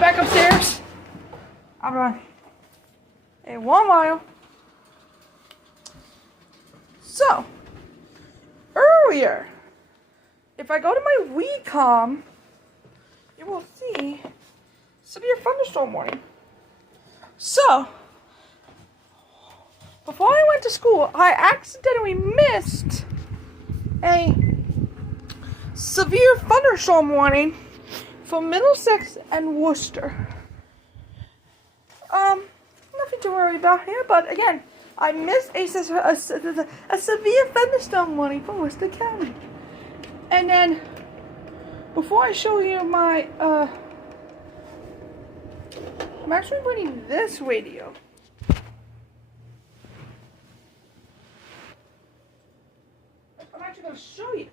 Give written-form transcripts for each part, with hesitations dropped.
back upstairs. I'm running a 1 mile. So, earlier, if I go to my WeCom, you will see severe thunderstorm warning. So, before I went to school, I accidentally missed a severe thunderstorm warning for Middlesex and Worcester. Nothing to worry about here, but again, I missed a severe thunderstorm warning for Worcester County. And then, before I show you my, I'm actually bringing this radio. I'm actually going to show you.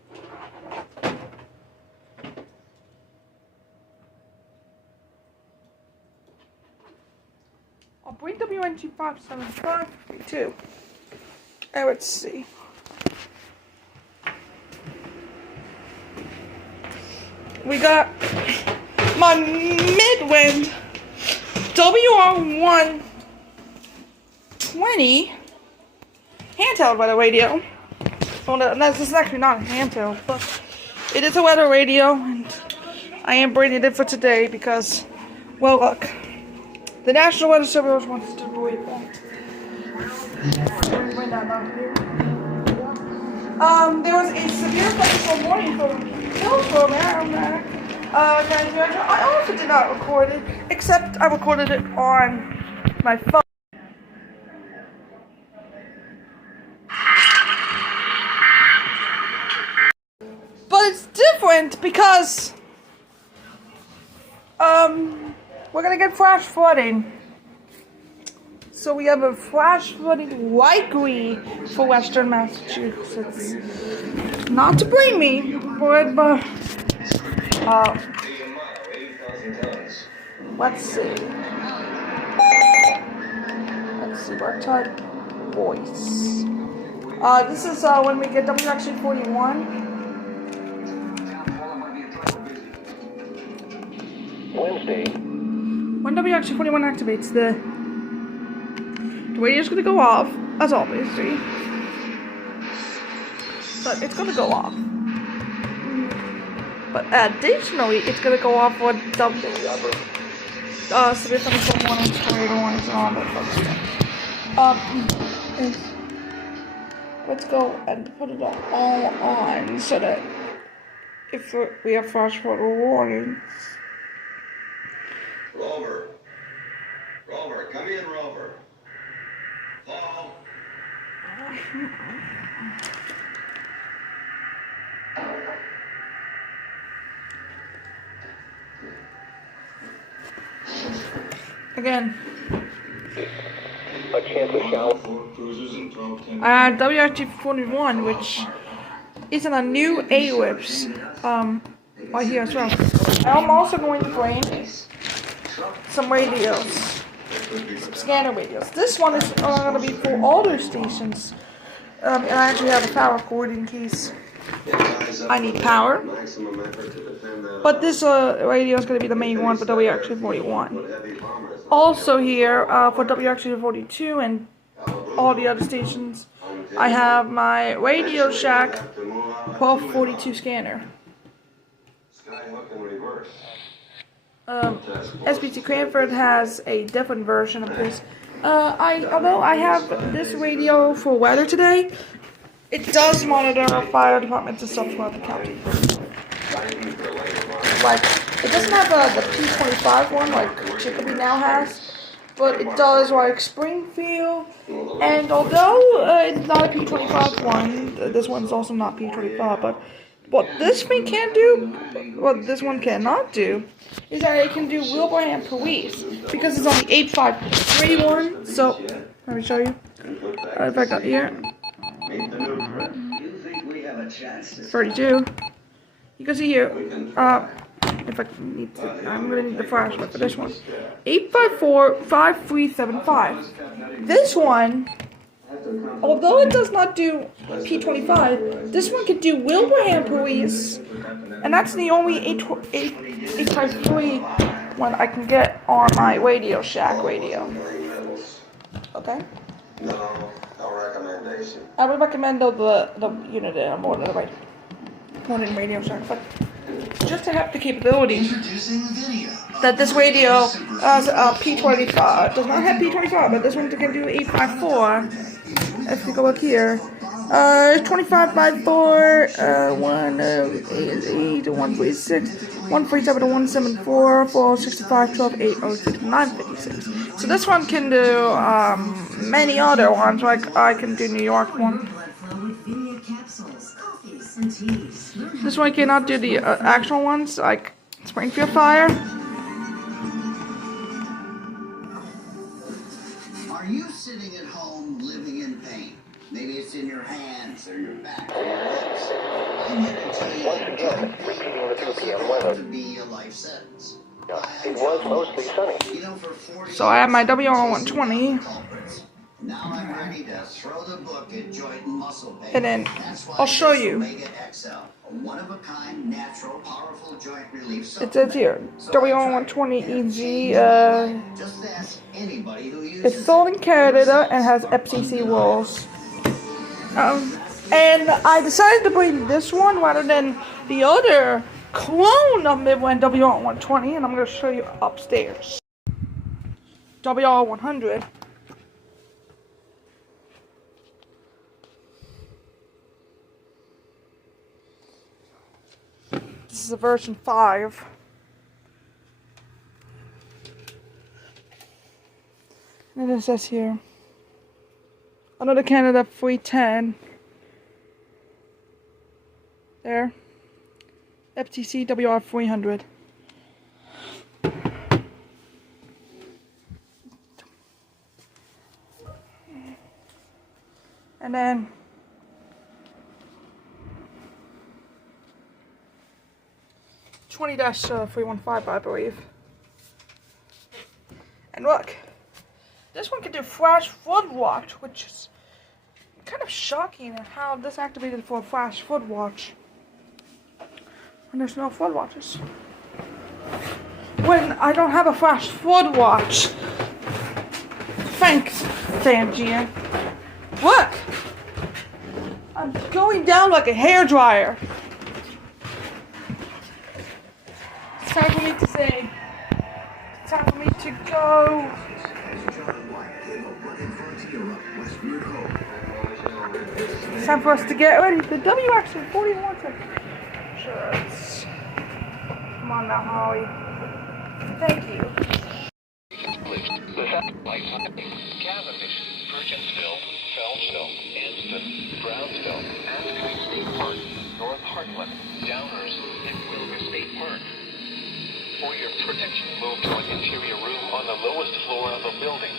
I'll bring WNG 57532. And let's see. We got my Midwind WR120 handheld weather radio. Well, no, this is actually not a handheld, but it is a weather radio, and I am bringing it for today because, well, look, the National Weather Service wants to avoid that. There was a severe thunderstorm warning for Hillsborough, Maryland. I also did not record it, except I recorded it on my phone. But it's different because we're gonna get flash flooding. So we have a flash flooding likely for Western Massachusetts. Not to blame me for it, but let's see. What type voice? This is when we get WXC 41. Wednesday. When WXC 41 activates, the radio's gonna go off, as always, see? But it's gonna go off. But additionally, it's gonna go off when severe thunderstorm warnings, tornado warnings, and all that fun stuff. Let's go and put it all on so that if we have flash flood warnings. Rover, come in, Rover. Paul. Again. A chance of shower. WRT 41, which is in a new A-Whips, right here as well. I'm also going to bring some radios, some scanner radios. This one is going to be for older stations, and I actually have a power cord in case I need power. But this radio is going to be the main one for WRT 41. Also here for WRT 42 and all the other stations, I have my Radio Shack 1242 scanner. SBT Cranford has a different version of this. Although I have this radio for weather today, it does monitor fire departments and stuff throughout the county. Like, it doesn't have the P25 one like Chicopee now has, but it does like Springfield. And although it's not a P25 one, this one's also not P25, but what this thing can do, what this one cannot do, is that it can do Wilbraham Police, because it's on the 8531, so, let me show you, if I got here, 32, you can see here, if I need to, I'm going to need the flashlight for this one, 854-5375, this one, although it does not do P25, this one can do Wilbraham Police, and that's the only 853 one I can get on my Radio Shack radio. Okay? No recommendation. I would recommend the unit more than the Radio Shack, but just to have the capability that this radio has P25, does not have P25, but this one can do 854. If you go look here, 25 by 4, 188 to 146, 147 to 174, 465, 12, 8, 06, 956. So this one can do many other ones, like I can do New York one. This one cannot do the actual ones, like Springfield Fire. Are you sitting at home living in pain? Maybe it's in your hands or your back or your lips. I'm here to tell you that joint pain doesn't have to be a life sentence. It was mostly sunny. You know, for 40 So I have my years, WR120. culprits. Now I'm ready to throw the book at joint and muscle pain. And then That's why I'll show this you. Omega XL, a one-of-a-kind, natural, powerful joint relief It supplement. says here, So WR120 EG, just ask anybody who uses it's sold in Canada and has FCC rules. And I decided to bring this one rather than the other clone of Midland WR120, and I'm going to show you upstairs. WR100. This is a version 5. And it says here, another Canada 310. There. FTC WR300. And then -315, I believe. And look, this one can do flash flood watch, which is kind of shocking at how this activated for a flash flood watch. And there's no flood watches. When I don't have a flash flood watch. Thanks, Sanjian. Look! I'm going down like a hairdryer. It's time for me to say. It's time for me to go. It's time for us to get ready. The WX41 shirts. Come on now, Holly. Thank you. Cavendish, Perkinsville, Fellsville, Anston, Brownsville, Asbury State Park, North Heartland, Downers, and Wilbur State Park. For your protection, move to an interior room on the lowest floor of a building.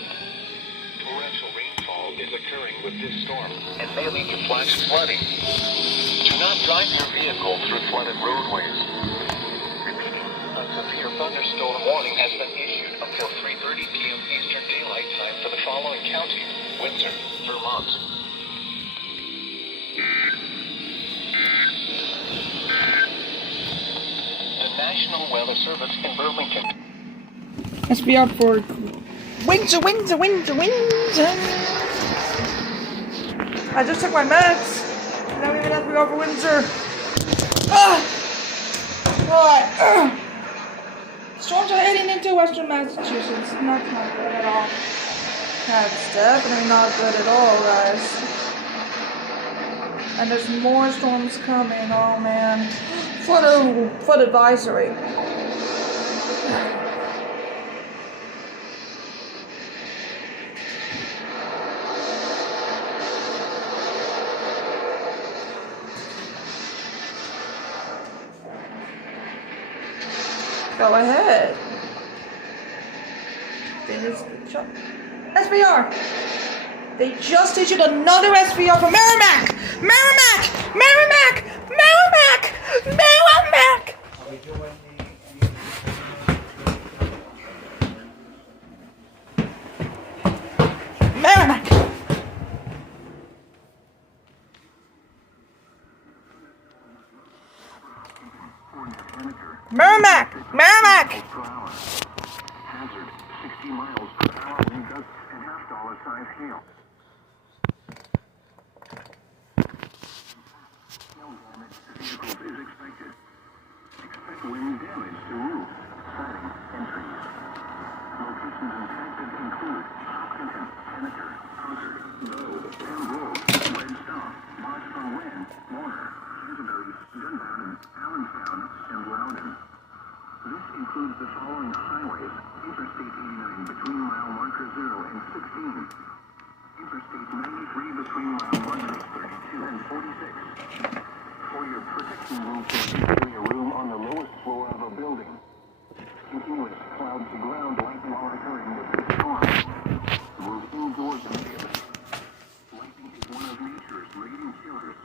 Torrential rainfall is occurring with this storm and may lead to flash flooding. Do not drive your vehicle through flooded roadways. Repeating, a severe thunderstorm warning has been issued until 3:30 p.m. Eastern Daylight Time for the following counties: Windsor, Vermont. The National Weather Service in Burlington. Let's be out for Windsor. I just took my meds. Now we have to go for Windsor. Alright. Storms are heading into western Massachusetts. Not good at all. That's definitely not good at all, guys. And there's more storms coming. Oh man. Flood advisory. Go ahead. Finish the job. SBR. They just issued another SBR for Merrimack. Merrimack. Merrimack. size hail. Snow damage to vehicles is expected. Expect wind damage to roofs, siding, and trees. Locations impacted include Hopkinton, Senator, Concord, Bow, Pembroke, Redstone, Boston Wind, Warner, Canterbury, Dunbarton, Allenstown, and Loudon. This includes the following highways: Interstate 89 between mile marker 0 and 16. Interstate 93 between mile markers 32 and 46. For your protection room, secure your room on the lowest floor of a building. Continuous cloud to ground light monitoring with the storm. Move indoors immediately. Lightning is one of nature's leading killers.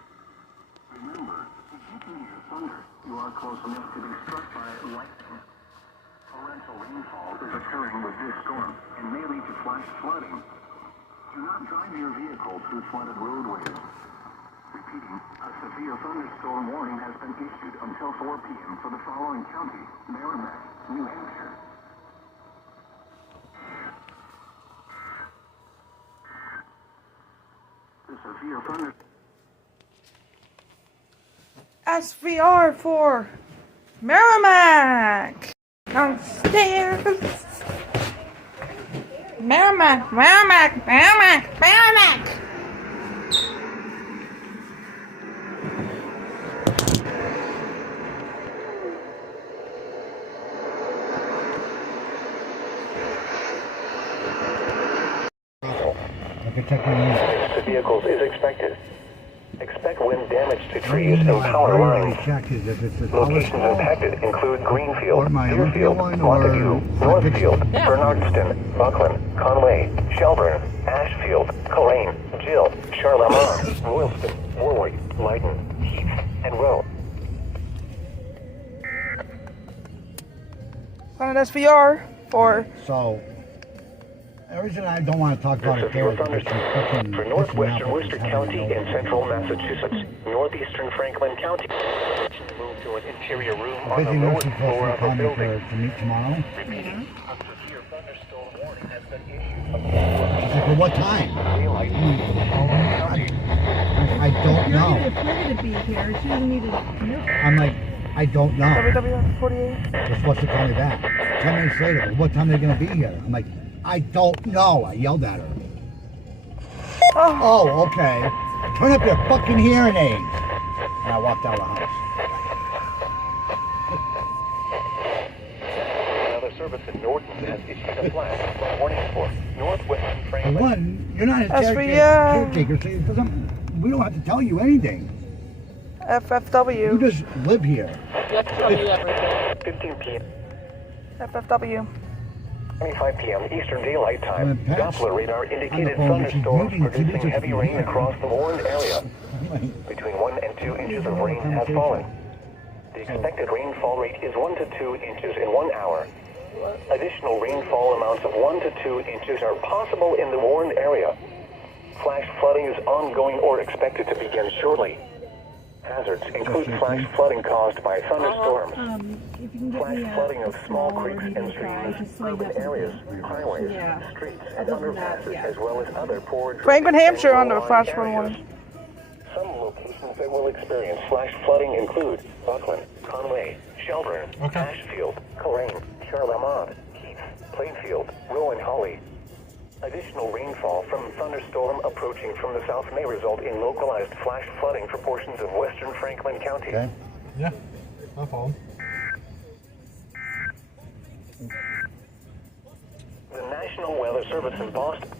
Remember, if you can hear thunder, you are close enough to be struck by lightning. Torrential rainfall is occurring with this storm and may lead to flash flooding. Do not drive your vehicle through flooded roadways. Repeating, a severe thunderstorm warning has been issued until 4 p.m. for the following counties: Merrimack, New Hampshire. The severe thunder. SVR for Merrimack. Downstairs. Merrimack, Merrimack, Merrimack, Merrimack. To vehicles is expected. Expect wind damage to trees and power lines. Locations impacted include Greenfield, Deerfield, Montague, Northfield, Bernardston, Buckland, Conway, Shelburne, Ashfield, Coleraine, Jill, Charlemont, Royalston, Warwick, Leiden, Heath, and Rowe. On an SVR for So, the reason I don't want to talk about it there is because freaking for northwestern Worcester County and central Massachusetts, northeastern Franklin County. Move to an interior room on the busy lowest nursing floor folks of a are building. to meet tomorrow. Repeating, a severe thunderstorm warning has been issued. She's like, well, what time? Daylight in the following counties. I don't know. You're going to be here. She doesn't need to know. I'm like, I don't know. WW 48. They're supposed to call me back. 10 minutes later, what time are they going to be here? I'm like, I don't know. I yelled at her. Oh, okay. Turn up your fucking hearing aids. And I walked out of the house. Another service in Norton has issued a flash warning for northwestern For Franklin. one, you're not a That's for caretaker, so it doesn't, we don't have to tell you anything. You FFW. just live here. 15 p.m. FFW. 25 p.m. Eastern Daylight Time. When Pat's Doppler radar indicated on the phone, she's thunderstorms moving producing 2 heavy inches rain from here. across the warned area. I'm like, Between 1 and 2 inches of rain has fallen. The expected rainfall rate is 1 to 2 inches in 1 hour. Additional rainfall amounts of 1 to 2 inches are possible in the warned area. Flash flooding is ongoing or expected to begin shortly. Hazards include flash flooding caused by thunderstorms. If you can get Flash me flooding of small smaller creeks and medium size, streams, just so I urban got areas, something. highways, Yeah. streets, and Other than that, underpasses, yeah. as well as other poor Franklin, drainage Hampshire and under low-lying flash flood areas. warning. Some locations that will experience flash flooding include Buckland, Conway, Shelburne, Ashfield, Coleraine, Charlemont, Heath, Plainfield, Rowan, Holly. Additional rainfall from thunderstorm approaching from the south may result in localized flash flooding for portions of western Franklin County. okay. Yeah, no problem. The National Weather Service in Boston.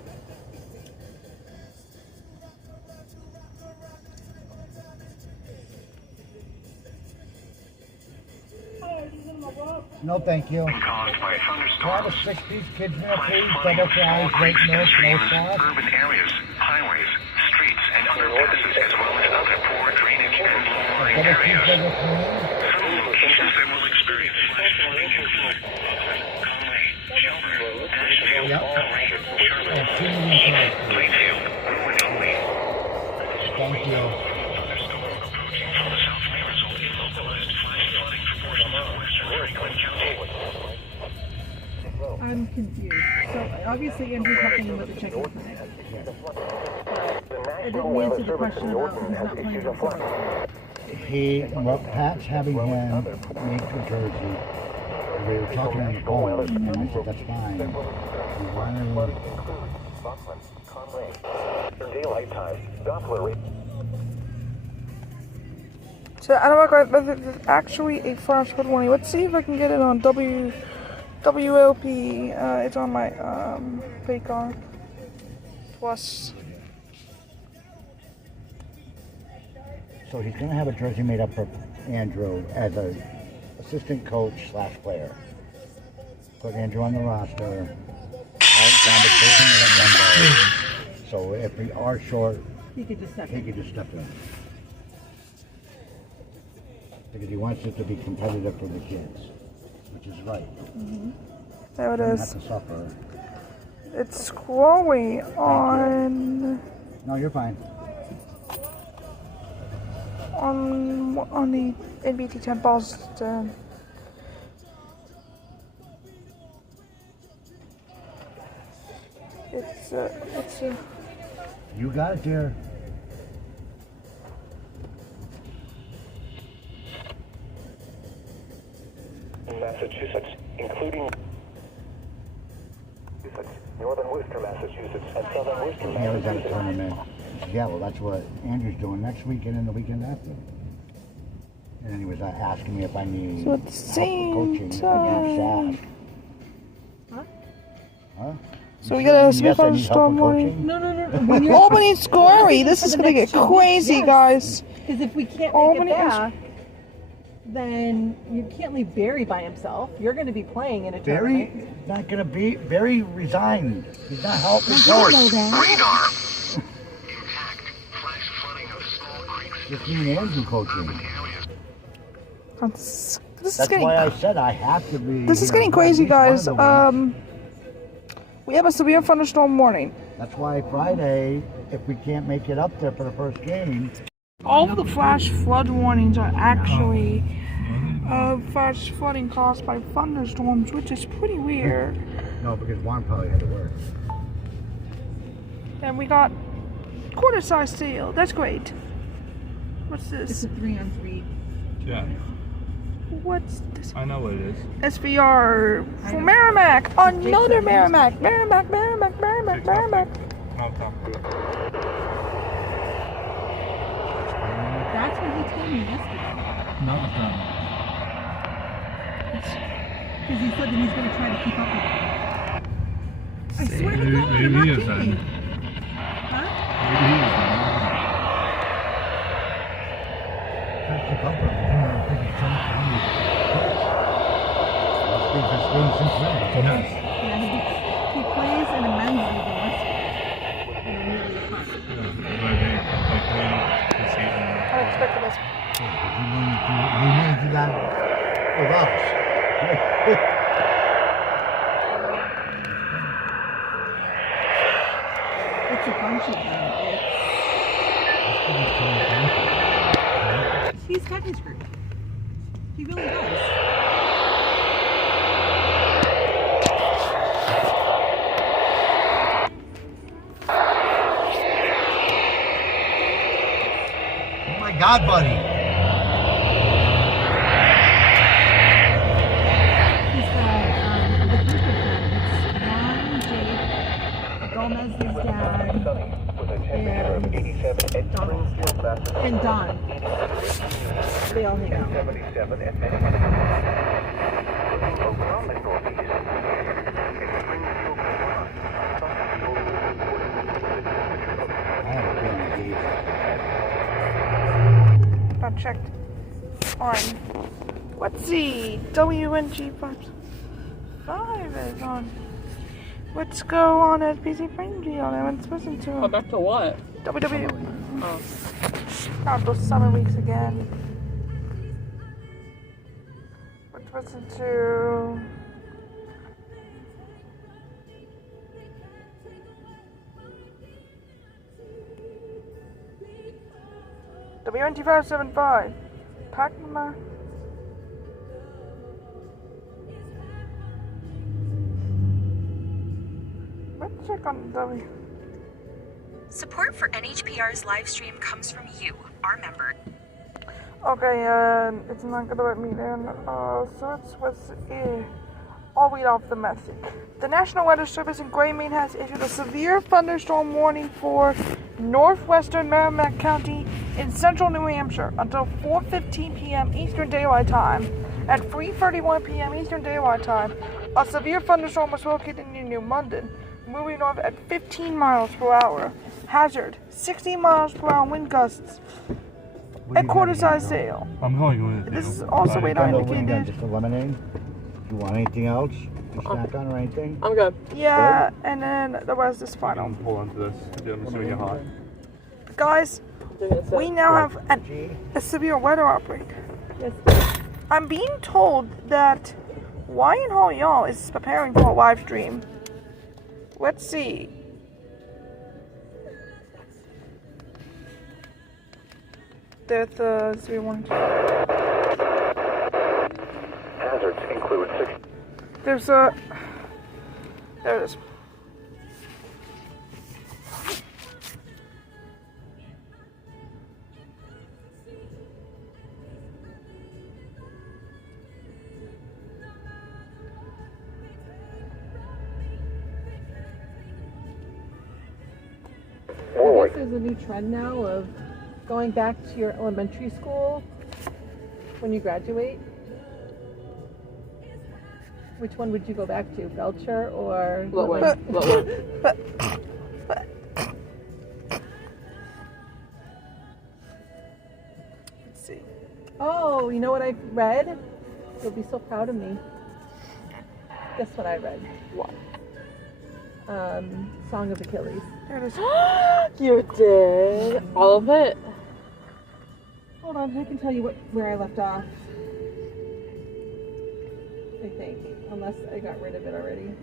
No, thank you. Caused by Can I have thunderstorms. a 6-piece kids meal, Flash please? flooding Double of small fries, creeks white and milk, no streams, sauce. urban areas, highways, streets, and underpasses, as well as other poor drainage and low-lying Double areas. cheeseburger, please. Some locations that will experience flash flooding include Conway, Shelburne, Ashfield, Yep. Coleraine, Charlotte, And 2 medium fries, please. Plainfield, Rowan, Holly. Thank you. Thunderstorm approaching from the south may result in localized flash flooding for portions of western Franklin County. I'm confused. So obviously Andrew's helping with the chicken clinic. kid. I didn't answer the question about he's not playing with Florida. Well, Pat's having him make a jersey. We were talking on the phone, and I said, that's fine. We want to... Daylight time. Doppler. So I don't know, but it's actually a flash flood warning. Let's see if I can get it on WLP. It's on my Paycon Plus. So he's going to have a jersey made up for Andrew as a assistant coach / player. Put Andrew on the roster. So if we are short, He could just step he in. could just step in. Because he wants it to be competitive for the kids, which is right. There it Not is. to suffer. It's scrolling on No, you're fine. on the NBT 10 Boston. It's You got it, dear. Massachusetts, including northern Worcester, Massachusetts, and southern Worcester, He was at a Massachusetts. tournament. Yeah, well, that's what Andrew's doing next weekend and the weekend after. And then he was asking me if I need So help at the with same coaching against time. Sask. Huh? So we got a Yes, Smith I on need help storm with warning. coaching. No. When you're Albany Scory. This is gonna get crazy, guys. Because if we can't make Albany it is- back, then you can't leave Barry by himself. You're going to be playing in a Barry tournament. not gonna be. Barry resigned. He's not helping I don't know coach. that. Impact. Flash flooding of small creeks. Just me and Andrew coaching. This is That's getting why I said I have to be. this is you getting know, crazy, at least one guys. of the weeks. We have a severe thunderstorm warning. That's why Friday, if we can't make it up there for the first game, All of the flash flood warnings are actually flash flooding caused by thunderstorms, which is pretty weird. no, because Juan probably had to work. And we got quarter size steel. That's great. What's It's this? a 3-on-3. Yeah, What's this? I know what it is. SVR for Merrimack. Another Merrimack. Merrimack. No, Tom. That's what he told me yesterday. No, it's not. Because he said that he's going to try to keep up with it. I swear to God, I'm Maybe not he is kidding. then. Huh? Maybe he is then. Can't keep up with him. I'm thinking so much money. Must be for Spain since then. Yes. Yeah, he plays in a men's league in Westwood. In a really hot. Yeah, like late this season. Unexpected as He wanted to do that with us. It's a bunch of them. He's got his group. He really does. Oh my God, buddy. He's got the group of them. It's Ron, Jake, Gomez's dad, and Don. They all hang out. 77 and around the northeast. I haven't been in days. got checked on. Let's see. WNG 5 is on. Let's go on SPC Fringy on it. Let's listen to him. Back to what? WW. Oh. Out those summer weeks again. Let's listen to. WNT 575. Pacma. Let's check on W. Support for NHPR's live stream comes from you, our member. Okay, it's not gonna let me in. So it's what's I'll read off the message. The National Weather Service in Gray, Maine has issued a severe thunderstorm warning for northwestern Merrimack County in central New Hampshire until 4:15 p.m. Eastern Daylight Time. At 3:31 p.m. Eastern Daylight Time, a severe thunderstorm was located near New London, moving north at 15 miles per hour. Hazard: 60 miles per hour wind gusts. At quarter-size sail. I'm going with it. This is also radar indicated. Just a lemonade. Do you want anything else to snack on or anything? I'm good. Yeah, and then the rest is final. Hold on to this. I'm assuming you're hot. Guys, we now have a severe weather outbreak. Yes. I'm being told that Ryan Hall Y'all is preparing for a live stream. Let's see. There's the 3-1. Hazards include There's a. There it is. I guess there's a new trend now of going back to your elementary school when you graduate. Which one would you go back to, Belcher or But- Let's see. Oh, you know what I read? You'll be so proud of me. Guess what I read? What? Song of Achilles. There it is. You did? All of it? Hold on, I can tell you where I left off. I think, unless I got rid of it already.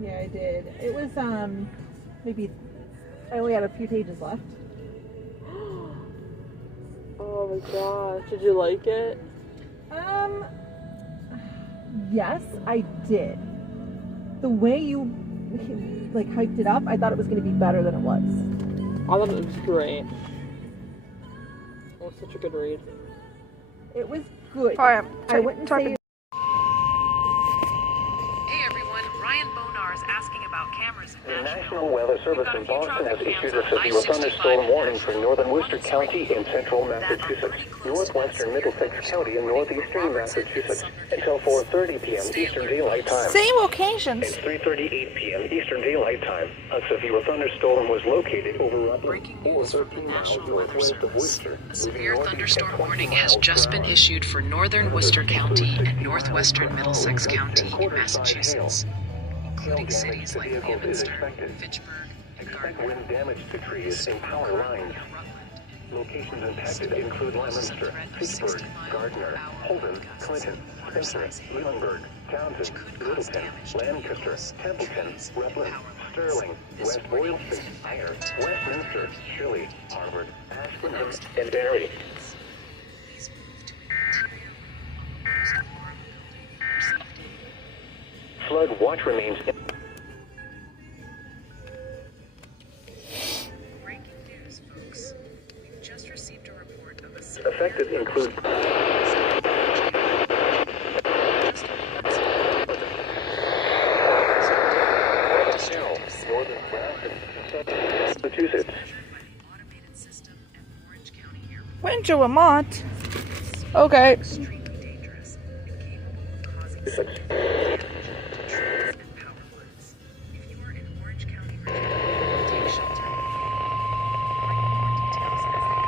Yeah, I did. It was maybe I only had a few pages left. Oh my gosh, did you like it? Yes, I did. The way you like hyped it up, I thought it was going to be better than it was. I thought it was great. It was such a good read. It was good. Fine. I wouldn't say. Hey everyone, Ryan Bonar is asking about cameras in The Nashville. National Weather Service in Boston has issued a severe thunderstorm warning for northern Worcester County and central Massachusetts, northwestern Middlesex County and northeastern Massachusetts until 4:30 p.m. Eastern Daylight Time. Same locations. At 3:38 p.m. Eastern Daylight Time, a severe thunderstorm was located over Rutland, Breaking news from the 13 miles National Weather northwest of Service. Worcester. A severe moving thunderstorm northeast at 20 warning has miles just per been hour. issued for northern Worcester County and northwestern Middlesex County in Massachusetts, including cities like Leominster, Fitchburg, and Expect Gardner. wind damage to trees and power lines. Locations impacted include Leominster, Fitchburg, Gardner, Holden, Clinton, Spencer, Leelanburg, Townsend, Littleton, Lancaster, Templeton, Rutland, Sterling, West Boylston, Ayer, Westminster, Shirley, Harvard, Ashland, and Barry. Please move to an interior closed door building for safety. Flood watch remains Breaking news, folks. We've just received a report of a severe affected include northern Massachusetts. automated system at Orange County Airport. Winter Vermont. Okay. Extremely dangerous and capable of causing severe trees and power lines. If you are in Orange County, Virginia, take shelter. Bring more details as they come.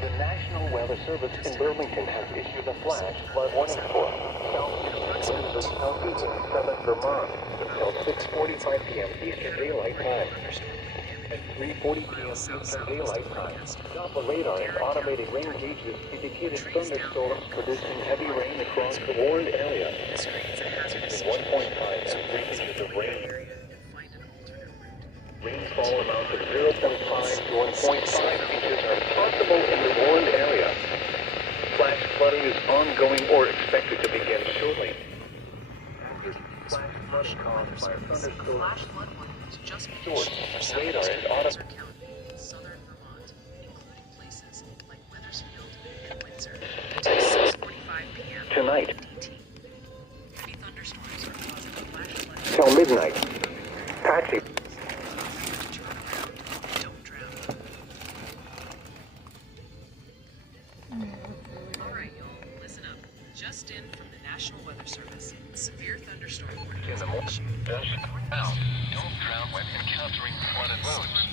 The National Weather Service in Burlington has issued a flash flood warning for Windsor County in southern Vermont until 6:45 p.m. Eastern Daylight Time. At 3:40 p.m. Eastern Daylight Time, Doppler radar and automated rain gauges indicated thunderstorms producing heavy rain across the warned area. This creates a hazardous Between 1.5 and 3 inches of rain. area and find an alternate route. Rainfall amounts of 0.5 to 1.5 inches are possible in the warned area. Flash flooding is ongoing or expected to begin shortly. Flash flooding caused by thunderstorms. Flash flood warning was just Source, issued for radar and auto. Windsor County, southern Vermont, including places like Wethersfield and Windsor, until 6:45 p.m. Tonight. DT. Heavy thunderstorms are causing flash flooding. Till midnight. Patchy. Turn around, don't drown. All right, y'all, listen up. Just in from the National Weather Service, severe thunderstorm warning has been issued. Now, don't drown when encountering flooded roads.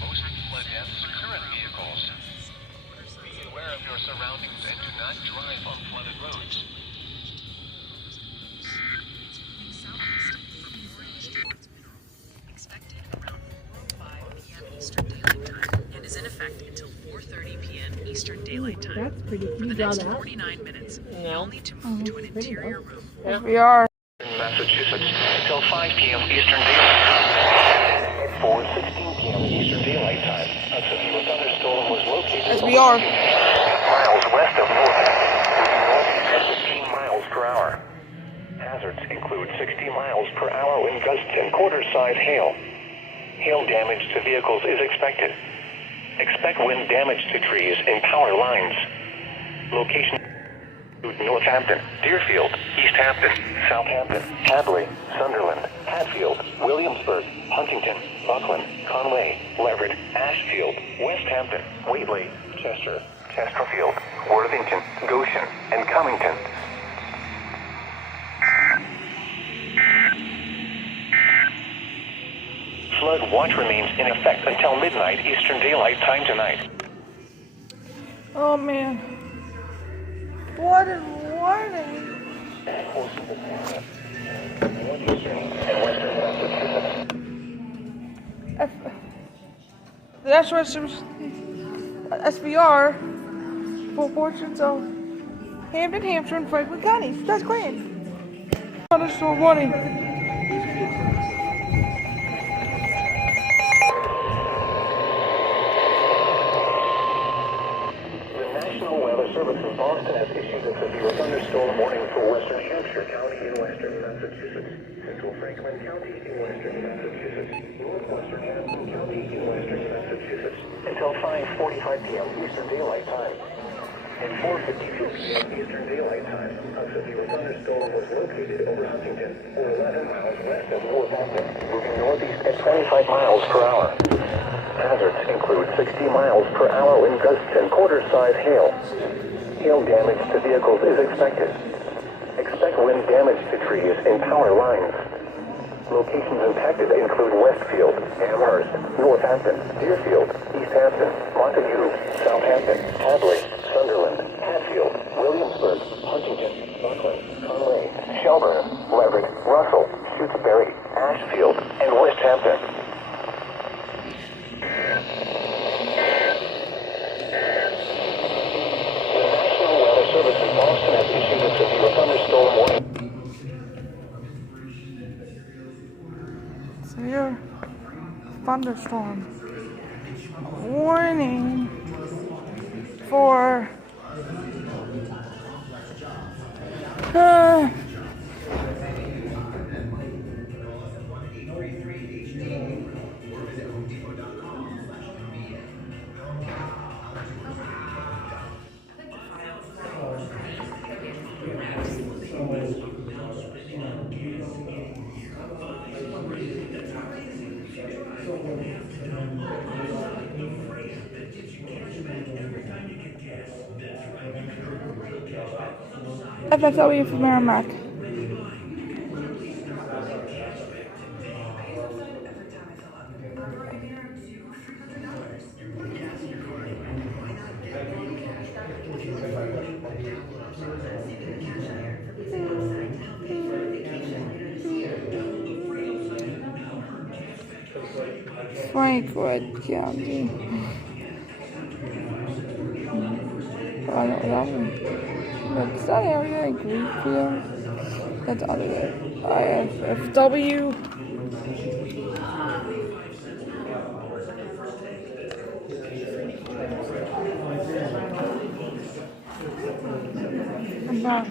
Most flood deaths occur in vehicles. Be aware of your surroundings and do not drive on flooded roads. It's moving southeast from orange towards mineral. Expected around 4:05 p.m. Eastern Daylight Time and is in effect until 4:30 p.m. Eastern Daylight Time. That's pretty. For Can the you draw next that? 49 minutes, No. you'll need to move to an interior room. Yes, we are. Massachusetts until 5 p.m. Eastern Daylight Time. 4:16 p.m. Eastern Daylight Time, a severe thunderstorm was located Yes, we are. miles west of Northampton, moving northeast at 15 miles per hour. Hazards include 60 miles per hour wind gusts and quarter-size hail. Hail damage to vehicles is expected. Expect wind damage to trees and power lines. Location: Northampton, Deerfield, East Hampton, Southampton, Hadley, Sunderland, Hatfield, Williamsburg, Huntington, Buckland, Conway, Leverett, Ashfield, West Hampton, Whately, Chester, Chesterfield, Worthington, Goshen, and Cummington. Flood watch remains in effect until midnight Eastern Daylight Time tonight. Oh man. What a warning. That's what some SBR for portraits of Hampton, Hampshire, and Franklin counties. That's great. Thunderstorm warning. Service in Boston has issued a severe thunderstorm warning for Western Hampshire County in western Massachusetts, Central Franklin County in western Massachusetts, Northwestern Hampton County in western Massachusetts, until 5:45 p.m. Eastern Daylight Time. At 4:52 p.m. Eastern Daylight Time, a severe thunderstorm was located over Huntington, or 11 miles west of Northampton, moving northeast at 25 miles per hour. Hazards include 60 miles per hour wind gusts and quarter-size hail. Hail damage to vehicles is expected. Expect wind damage to trees and power lines. Locations impacted include Westfield, Amherst, Northampton, Deerfield, East Hampton, Montague, Southampton, Hadley, Sunderland, Hatfield, Williamsburg, Huntington, Buckland, Conway, Shelburne, Leverett, Russell, Shutesbury, Ashfield, and West Hampton. Service in Boston has issued a severe thunderstorm warning. Severe thunderstorm warning for FFW for Merrimack. Frankwood County. I don't know that one. What's that area in Greenfield? That's other way. IFFW. back.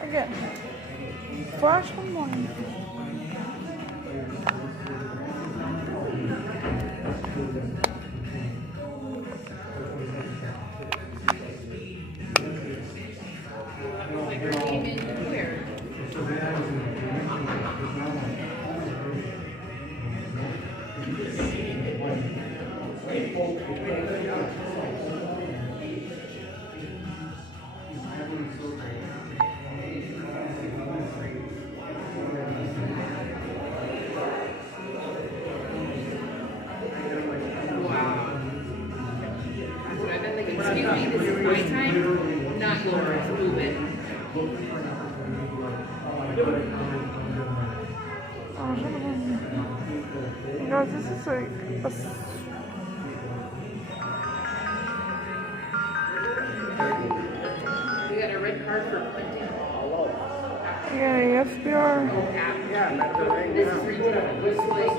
Again, first one. Excuse me, this is my time, not yours. Move it. Guys, this is like a We got a red card for Clinton. yeah, yes, we are. This is retail. Looks like.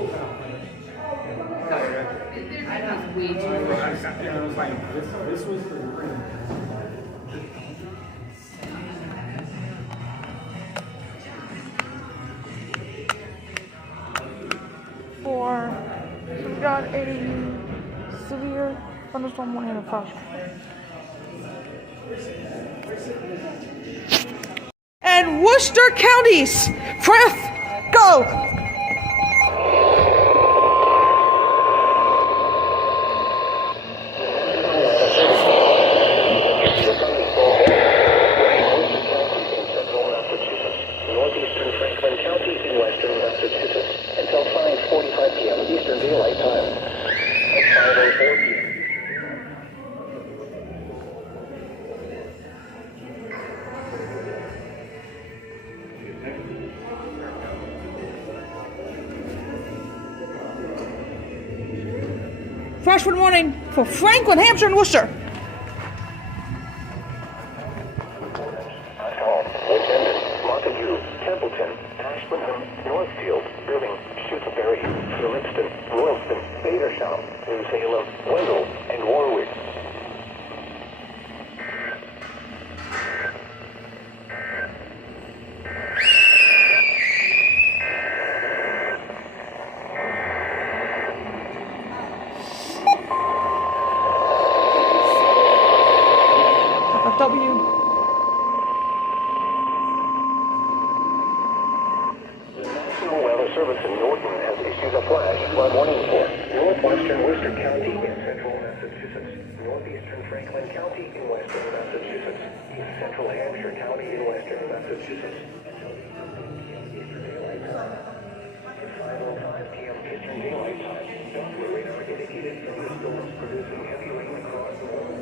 There's way too much. This was the For so we got a severe thunderstorm warning and a flash. And Worcester counties, press go. Northeastern Franklin County in western Massachusetts until 5:45 p.m. Eastern Daylight Time. At 5:04 p.m. Flash flood warning for Franklin, Hampshire, and Worcester. Montague, Templeton, Ashburnham, Northfield, Irving, Shutesbury, Phillipston, Royalston, Badersham, New Salem, Wendell, and Warwick. FFW. National Weather Service in Norton has issued a flash flood warning for northwestern Worcester County in central Massachusetts, northeastern Franklin County in western Massachusetts, east central Hampshire County in western Massachusetts. Eastern Daylight Time. 5:05 p.m. Eastern Daylight Time. Doppler radar indicated thunderstorms producing heavy rain across the world.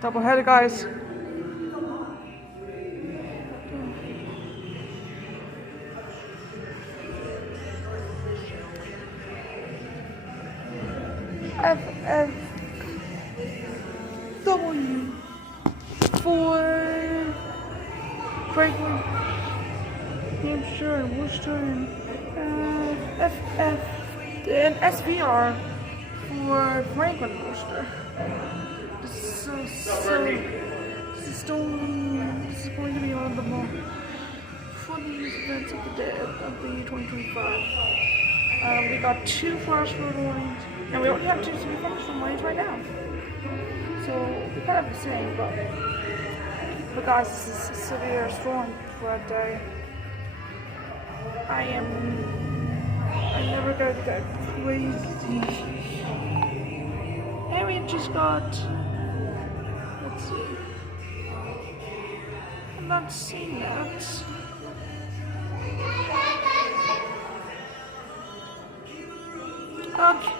Double header, guys. FFW for Franklin, Hampshire, and Worcester, and FF and SVR for Franklin, Worcester. So Stone. This is going to be one of the more funniest events of the day of the year 2025. We got 2 flash flood warnings, and we only have 2 severe thunderstorm warnings right now. So we kind of insane, but guys, this is a severe storm flood day. I never got that crazy. And we just got, let's see. I'm not seeing that. Okay.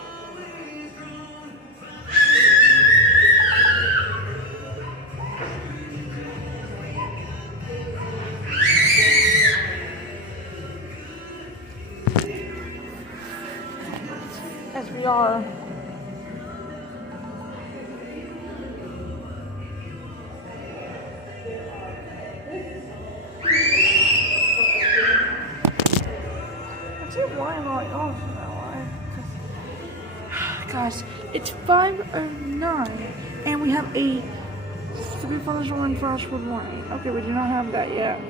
As we are why am I off now? Guys, it's 5:09 and we have a severe thunderstorm and flash flood warning. Okay, we do not have that yet.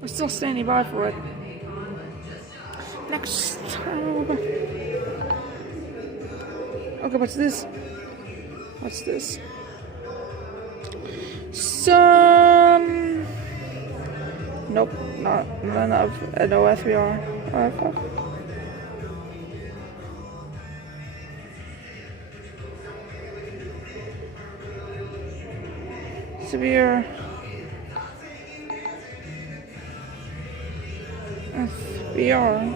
We're still standing by for it. Next time. Okay, what's this? What's this? Some. Nope, not none of no FBR. Severe FBR.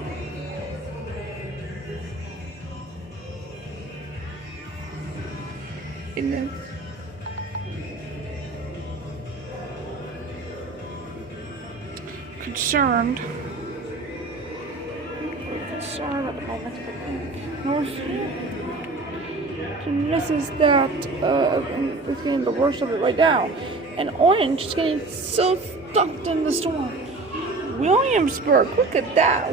In it. Concerned at the moment, North. And this is that it's getting the worst of it right now. And Orange is getting so stuck in the storm. Williamsburg, look at that.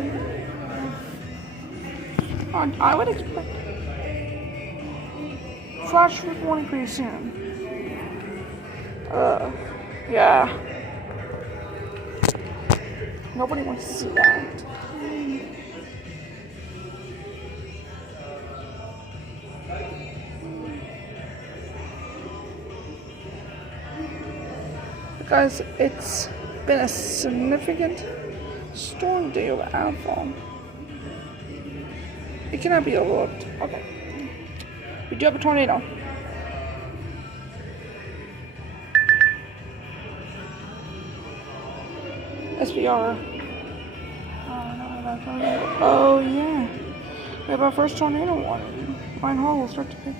I would expect flash flood warning pretty soon. Yeah. Nobody wants to see that. Guys, it's been a significant storm day over Alpha. It cannot be overlooked. Okay. We do have a tornado. SPR. Oh yeah. We have our first tornado warning. Ryan Hall will start to pick.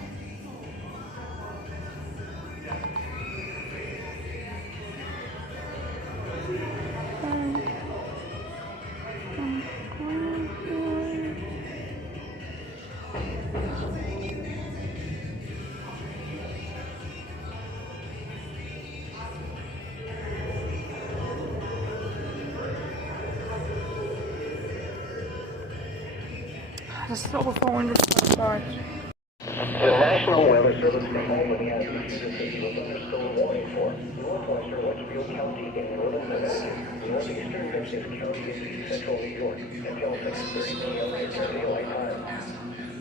This is overflowing the side. The National Weather Service from home with the address is a thunderstorm warning for northwestern Westfield County in northern Nevada, northeastern Michigan County in central New York, until 6:30 p.m. Eastern Daylight Time.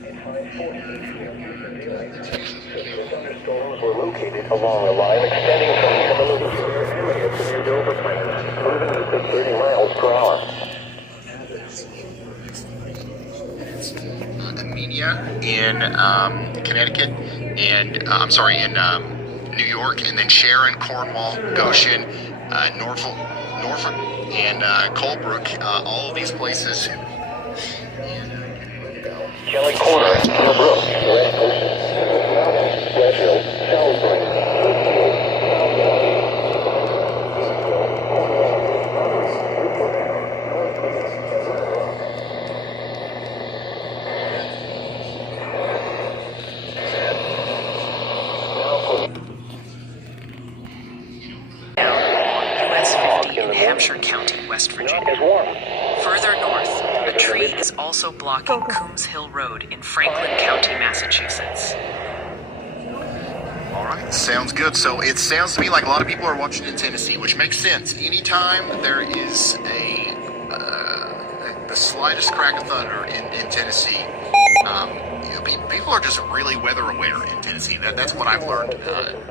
At 5:40 p.m. Eastern Daylight Time, severe thunderstorms were located along a line extending from Honolulu to their area to near Dover Plains, moving at 30 miles per hour. In Connecticut, and in New York, and then Sharon, Cornwall, Goshen, Norfolk, and Colebrook, all of these places. Kelly Corner, Colebrook, Red Ocean, Redhill, Salisbury, Hampshire County, West Virginia. Further north, a tree is also also blocking Coombs Hill Road in Franklin County, Massachusetts. All right, sounds good. So it sounds to me like a lot of people are watching in Tennessee, which makes sense. Anytime there is the slightest crack of thunder in Tennessee, people are just really weather aware in Tennessee. That's what I've learned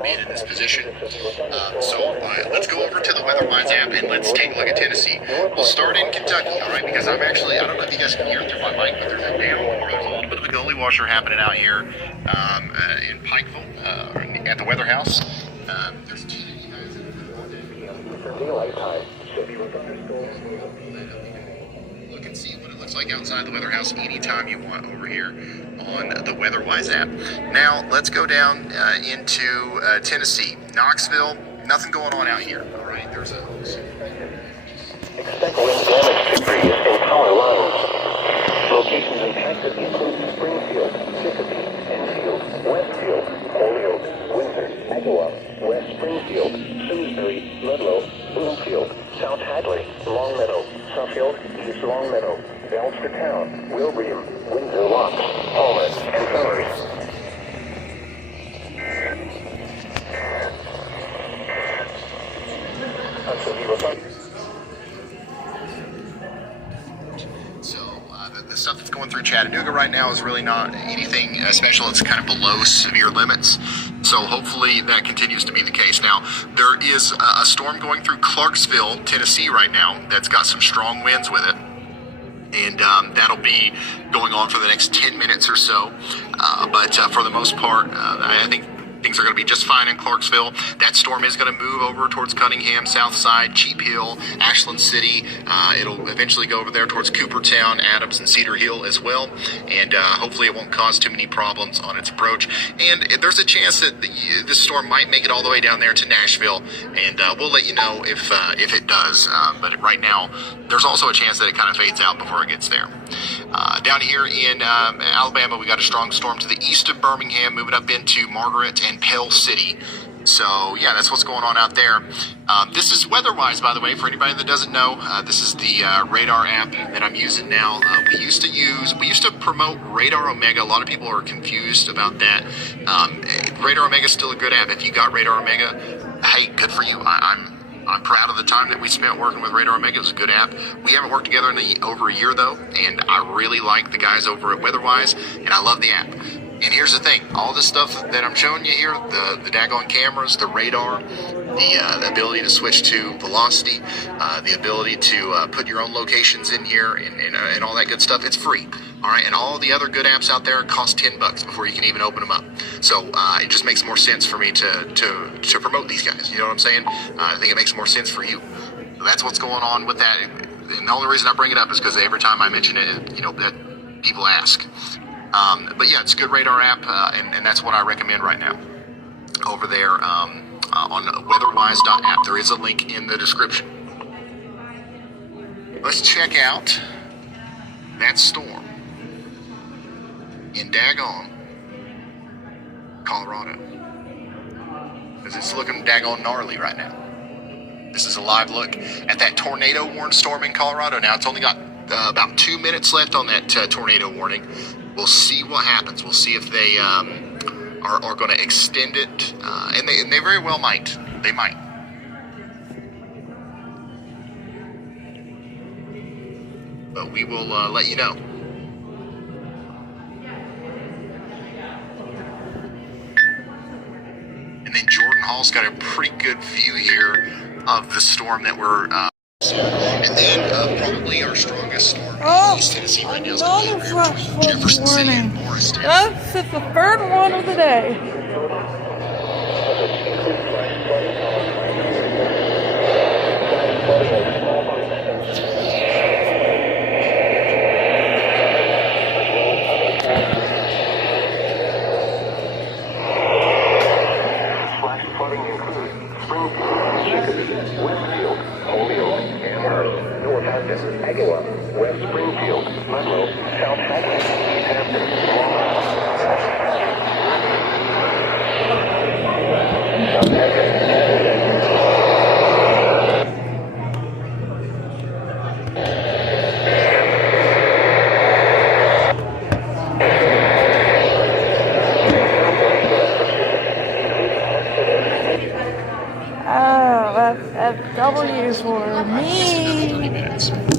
being in this position. Let's go over to the WeatherWise app and let's take a look at Tennessee. We'll start in Kentucky, all right? Because I don't know if you guys can hear it through my mic, but there's a little bit of a gully washer happening out here in Pikeville at the Weather House. There's two of you guys for daylight time. Look and see what it looks like outside the Weather House anytime you want over here on the WeatherWise app. Now, let's go down into Tennessee. Knoxville, nothing going on out here. All right, there's a... Expect wind damage debris in power lines. Locations impacted include Springfield, Chicopee, Enfield, Westfield, Holyoke, Windsor, Agawam, West Springfield, Shrewsbury, Ludlow, Bloomfield, South Hadley, Longmeadow, Suffield, East Longmeadow, Belchertown, Wilbraham, Windsor Locks, Palmer, and Summers. The stuff that's going through Chattanooga right now is really not anything special. It's kind of below severe limits. So hopefully that continues to be the case. Now, there is a storm going through Clarksville, Tennessee right now that's got some strong winds with it. And that'll be going on for the next 10 minutes or so. But for the most part, I think things are going to be just fine in Clarksville. That storm is going to move over towards Cunningham, Southside, Cheap Hill, Ashland City. It'll eventually go over there towards Coopertown, Adams, and Cedar Hill as well. And hopefully it won't cause too many problems on its approach. And there's a chance that this storm might make it all the way down there to Nashville. And we'll let you know if it does. But right now, there's also a chance that it kind of fades out before it gets there. Down here in Alabama, we got a strong storm to the east of Birmingham, moving up into Margaret and Pell City. So, yeah, that's what's going on out there. This is WeatherWise, by the way, for anybody that doesn't know. This is the radar app that I'm using now. We used to promote Radar Omega. A lot of people are confused about that. Radar Omega is still a good app. If you got Radar Omega, hey, good for you. I'm proud of the time that we spent working with Radar Omega. It was a good app. We haven't worked together in over a year, though, and I really like the guys over at WeatherWise, and I love the app. And here's the thing, all this stuff that I'm showing you here, the daggone cameras, the radar, the ability to switch to velocity, the ability to put your own locations in here and all that good stuff, it's free. All right, and all the other good apps out there cost $10 before you can even open them up. So it just makes more sense for me to promote these guys. You know what I'm saying? I think it makes more sense for you. That's what's going on with that. And the only reason I bring it up is because every time I mention it, that people ask. But yeah, it's a good radar app, and that's what I recommend right now over there on weatherwise.app. There is a link in the description. Let's check out that storm in daggone Colorado, because it's looking daggone gnarly right now. This is a live look at that tornado warned storm in Colorado. Now, it's only got about 2 minutes left on that tornado warning. We'll see what happens. We'll see if they are going to extend it, and they very well might. They might. But we will let you know. And then Jordan Hall's got a pretty good view here of the storm that we're and then probably our strongest storm in East Tennessee right now is going to be over between Jefferson City and Morristown. That's the third one of the day. West Springfield, Ludlow, South Hadley, East Hampton, is for me. 20 minutes. And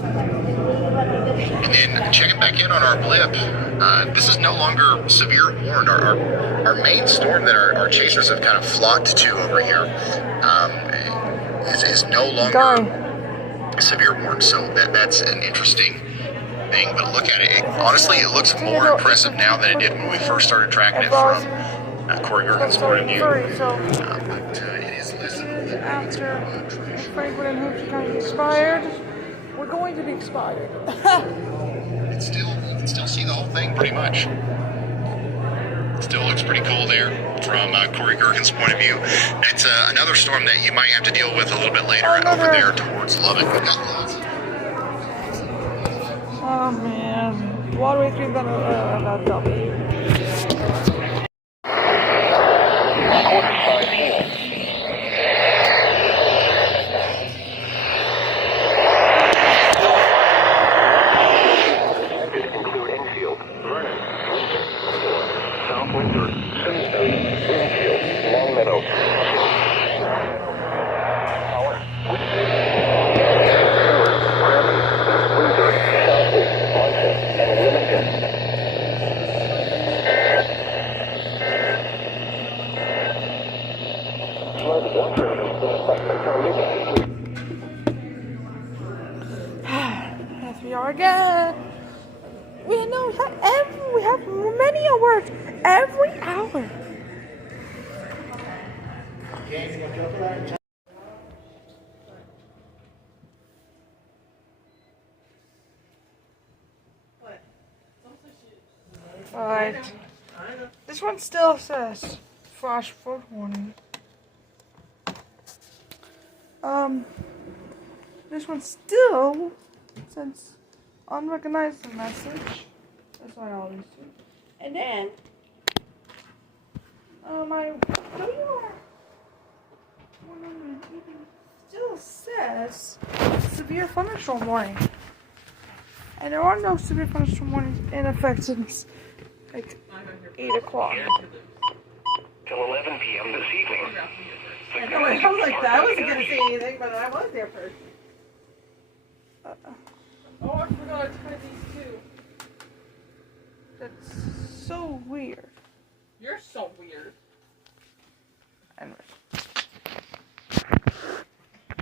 then checking back in on our blip, this is no longer severe warned. Our main storm that our chasers have kind of flocked to over here is no longer severe warned. So that's an interesting thing. But look at it. Honestly, it looks more impressive now than it did when we first started tracking it from Corey Gergen's point of view. But it is less than after Franklin and Hoops kind of expired. We're going to be expired. You can still see the whole thing pretty much. Still looks pretty cool there from Corey Gergen's point of view. It's another storm that you might have to deal with a little bit later over there towards Lubbock. We've got lots. Oh man, waterway 3 got double. As we are again. We have many hours every hour. Alright. This one still says flash flood warning. This one still says unrecognized message. That's what I always do. And then my WR 180 still says severe thunderstorm warning. And there are no severe thunderstorm warnings in effect since like 8 o'clock. Till 11 p.m. this evening. I know, I was like, I wasn't going to say anything, but I was there first. Oh, I forgot to try these too. That's so weird. You're so weird. Anyways.